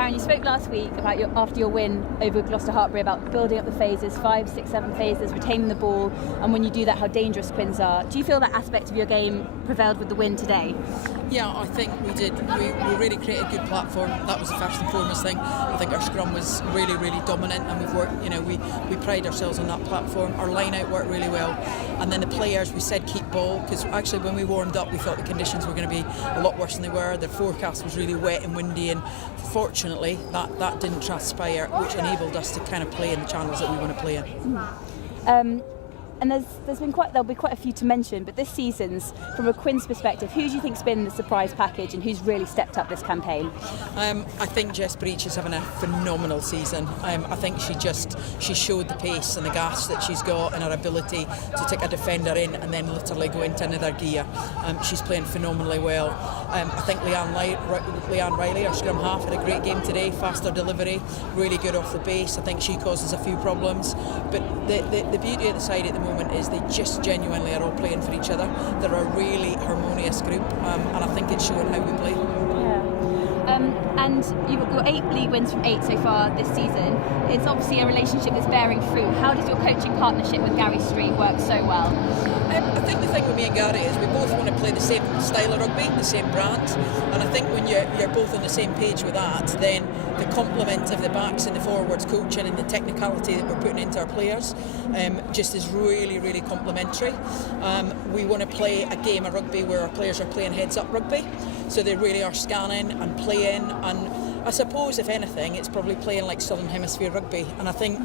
Karen, you spoke last week about after your win over Gloucester Hartbury about building up the phases, 5, 6, 7 phases, retaining the ball, and when you do that, how dangerous Quins are. Do you feel that aspect of your game prevailed with the win today? Yeah, I think we did. We really created a good platform. That was the first and foremost thing. I think our scrum was really, really dominant, and we've worked. We pride ourselves on that platform. Our line out worked really well, and then the players, we said keep ball, because actually when we warmed up, we thought the conditions were going to be a lot worse than they were. The forecast was really wet and windy, and fortunately that didn't transpire, which enabled us to kind of play in the channels that we want to play in. And there'll be quite a few to mention, but this season's, from a Quins perspective, who do you think's been the surprise package and who's really stepped up this campaign? I think Jess Breach is having a phenomenal season. I think she showed the pace and the gas that she's got and her ability to take a defender in and then literally go into another gear. She's playing phenomenally well. I think Leanne Riley, our scrum half, had a great game today, faster delivery, really good off the base. I think she causes a few problems, but the beauty of the side at the moment is they just genuinely are all playing for each other. They're a really harmonious group, and I think it's showing how we play. And you've got 8 league wins from 8 so far this season. It's obviously a relationship that's bearing fruit. How does your coaching partnership with Gary Street work so well? I think the thing with me and Gary is we both want to play the same style of rugby, the same brand, and I think when you're both on the same page with that, then the complement of the backs and the forwards coaching and the technicality that we're putting into our players just is really, really complementary. We want to play a game of rugby where our players are playing heads up rugby, so they really are scanning and playing, and I suppose if anything it's probably playing like Southern Hemisphere rugby, and I think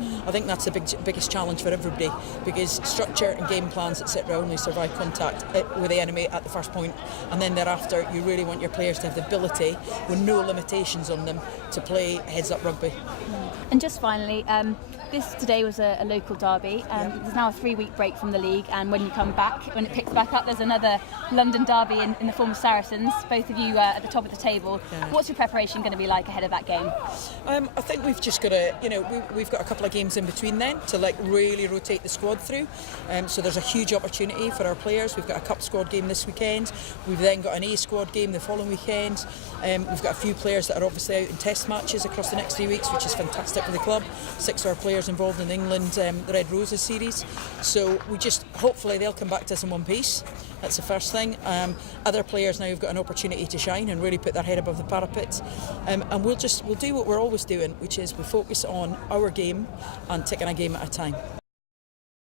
that's the biggest challenge for everybody, because structure and game plans etc. only survive contact with the enemy at the first point, and then thereafter you really want your players to have the ability with no limitations on them to play heads up rugby. And just finally, this today was a local derby. There's now a 3-week break from the league, and when it picks back up, there's another London derby in the form of Saracens. Both of you at the top of the table. Yeah. What's your preparation going to be like ahead of that game? I think we've just got to, we've got a couple of games in between then to really rotate the squad through. So there's a huge opportunity for our players. We've got a cup squad game this weekend. We've then got an A squad game the following weekend. We've got a few players that are obviously out in test matches across the next 3 weeks, which is fantastic for the club. 6 of our players involved in England, the Red Roses series. So hopefully they'll come back to us in one piece. That's the first thing. Other players now have got an opportunity to shine and really put their head above the parapet. And we'll do what we're always doing, which is we focus on our game and taking a game at a time.